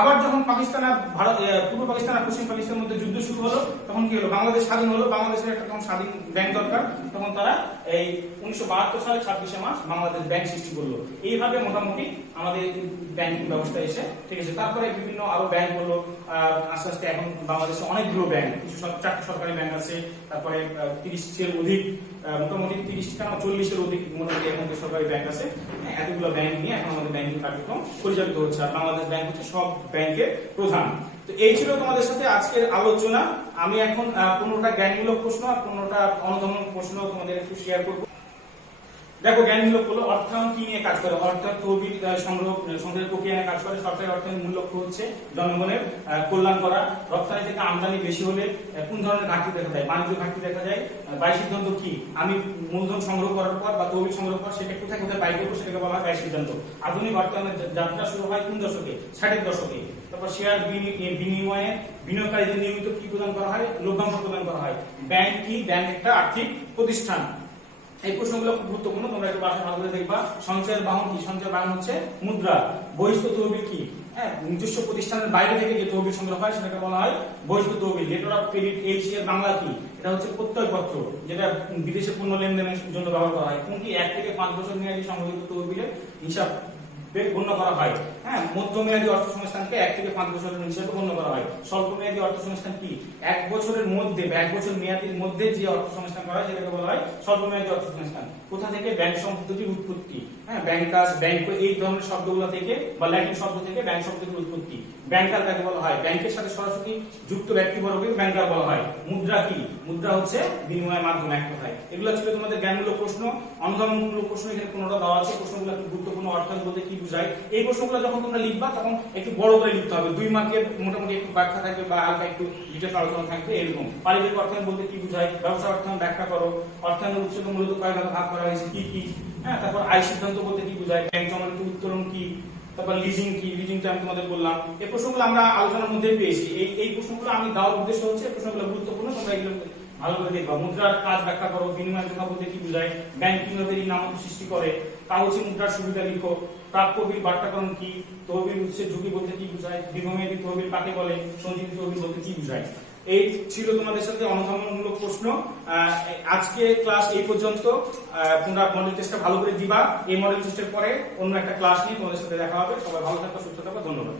আবার যখন পাকিস্তান আর ভারত, পূর্ব পাকিস্তান আর পশ্চিম পাকিস্তানের মধ্যে যুদ্ধ শুরু হলো, তখন কি হলো, বাংলাদেশ স্বাধীন হলো, বাংলাদেশের একটা তখন স্বাধীন ব্যাংক দরকার, তখন তারা এই 1972 সালে 26শে মার্চ বাংলাদেশ ব্যাংক সৃষ্টি করলো। এইভাবে মোটামুটি আমাদের ব্যাংকিং ব্যবস্থা এসে ঠিক আছে। তারপরে বিভিন্ন আরো ব্যাংক হলো, আস্তে আস্তে এখন বাংলাদেশে অনেকগুলো ব্যাংক, কিছু 4টা সরকারি ব্যাংক আছে, তারপরে 30-এর অধিক, মোটামুটি 40-এর অধিক মোটামুটি এর মধ্যে সরকারি ব্যাংক আছে। এতগুলো ব্যাংক নিয়ে এখন আমাদের ব্যাংকিং কার্যক্রম পরিচালিত হচ্ছে, আর বাংলাদেশ ব্যাংক হচ্ছে সব ব্যাংকের প্রধান। তো এই ছিল তোমাদের সাথে আজকের আলোচনা। আমি এখন 15টা জ্ঞানমূলক প্রশ্ন আর 15টা অনুধাবনমূলক প্রশ্ন তোমাদের একটু শেয়ার করবো। দেখো, জ্ঞানমূলক হলো অর্থায়ন কি নিয়ে কাজ করে, অর্থাৎ তহবিল সংগ্রহের প্রক্রিয়া নিয়ে কাজ করে। সরকারি অর্থায়নের মূল লক্ষ্য হচ্ছে জনগণের কল্যাণ করা। রপ্তানি থেকে আমদানি বেশি হলে কোন ধরনের ঘাটতি দেখা যায়, বাণিজ্য ঘাটতি দেখা যায়। ব্যয় সিদ্ধান্ত কি, আমি মূলধন সংগ্রহ করার পর বা তহবিল সংগ্রহ করার সেটা কোথায় কোথায় ব্যয় করবো সেটাকে বলা হয় ব্যয় সিদ্ধান্ত। আধুনিক অর্থায়নের যাত্রা শুরু হয় কোন দশকে, 60-এর দশকে। তারপর শেয়ার বিনিময়ে বিনিয়োগকারীদের নিয়মিত কি প্রদান করা হয়, লভ্যাংশ প্রদান করা হয়। ব্যাংক কি, ব্যাংক একটা আর্থিক প্রতিষ্ঠান। এই প্রশ্নগুলো খুব গুরুত্বপূর্ণ, তোমরা একটু বাসায় ভালো করে দেখবা। সঞ্চয়ের বাহন কি, সঞ্চয়ের বাহন হচ্ছে মুদ্রা। বহিষ্ঠ তহবিল কি, হ্যাঁ, নিজস্ব প্রতিষ্ঠানের বাইরে থেকে যে তহবিল সংগ্রহ হয় সেটাকে বলা হয় বহিষ্ঠ তহবিল। লেটার অফ ক্রেডিট এর বাংলা কি, এটা হচ্ছে প্রত্যয়পত্র, যেটা বিদেশে পণ্য লেনদেনের জন্য ব্যবহার করা হয়। কোনটি 1 থেকে 5 বছর মেয়াদী সংগ্রহিত তহবিলের হিসাব গণ্য করা হয়। হ্যাঁ, মধ্যমেয়াদী অর্থসংস্থানকে 1 থেকে 5 বছরের হিসাবে গণ্য করা হয়। স্বল্পমেয়াদী অর্থসংস্থান কি, 1 বছরের মধ্যে বা 1 বছর মেয়াদীর মধ্যে যে অর্থসংস্থান করা হয় সেটাকে বলা হয় স্বল্পমেয়াদী অর্থসংস্থান। কোথা থেকে, ব্যাংক শব্দটির উৎপত্তি। হ্যাঁ, ব্যাংকার্স, ব্যাংক, এই ধরনের শব্দগুলো থেকে বা ল্যাটিন শব্দ থেকে ব্যাংক শব্দটির উৎপত্তি। ব্যাংকার কাকে বলা হয়, ব্যাংকের সাথে সরাসরি যুক্ত ব্যক্তিবর্গকে ব্যাংকার বলা হয়। মুদ্রা কি, মুদ্রা হচ্ছে বিনিময়ের মাধ্যম, এক কথায়। এগুলো ছিল তোমাদের জ্ঞানমূলক প্রশ্ন। অনুধাবনমূলক প্রশ্ন এখানে 15টা দেওয়া আছে। প্রশ্নগুলো খুব গুরুত্বপূর্ণ। অর্থায়ন বলতে কি বুঝায়, এই প্রশ্নগুলো যখন তোমরা লিখবা তখন একটু বড় করে লিখতে হবে। 2 মার্কের মোটামুটি একটু ব্যাখ্যা থাকবে বা হালকা একটু ডিটেইলস আলোচনা থাকবে এরকম। পারিবারিক অর্থায়ন বলতে কি বুঝায়, ব্যবসা অর্থায়ন ব্যাখ্যা করো। অর্থায়নের উৎসকে মূলত কয় ভাগে ভাগ করা হয়েছে, কি কি। হ্যাঁ, তারপর আয় সিদ্ধান্ত বলতে কি বুঝায়, ব্যাংক জমানিত উত্তোলন কি, তারপর লিজিং কি, লিজিংটা আমি তোমাদের বললাম। এই প্রশ্নগুলো আমরা আলোচনার মধ্যে পেয়েছি। এই প্রশ্নগুলো আমি দেওয়ার উদ্দেশ্য হচ্ছে প্রশ্নগুলো গুরুত্বপূর্ণ, তোমরা এগুলো ভালো করে দেখবা। মুদ্রার কাজ ব্যাখ্যা করো। বিনিময় প্রথা বলতে কি বুঝায়, ব্যাংক কিভাবে এই নামক সৃষ্টি করে, কাগজে মুদ্রার সুবিধা লিখো। প্রাপ্য বিল বাট্টাকরণ কি, তহবিল উৎসের ঝুঁকি বলতে কি বুঝায়, দীর্ঘমেয়াদী তহবিল কাকে বলে, সঞ্চিত তহবিল বলতে কি বুঝায়। এই ছিল তোমাদের সাথে অনুধাবনমূলক প্রশ্ন। আজকে ক্লাস এই পর্যন্ত। তোমরা মডেল টেস্টটা ভালো করে দিবা। এই মডেল টেস্টের পরে অন্য একটা ক্লাস নিয়ে তোমাদের সাথে দেখা হবে। সবাই ভালো থাকো, সুস্থ থাকো, ধন্যবাদ।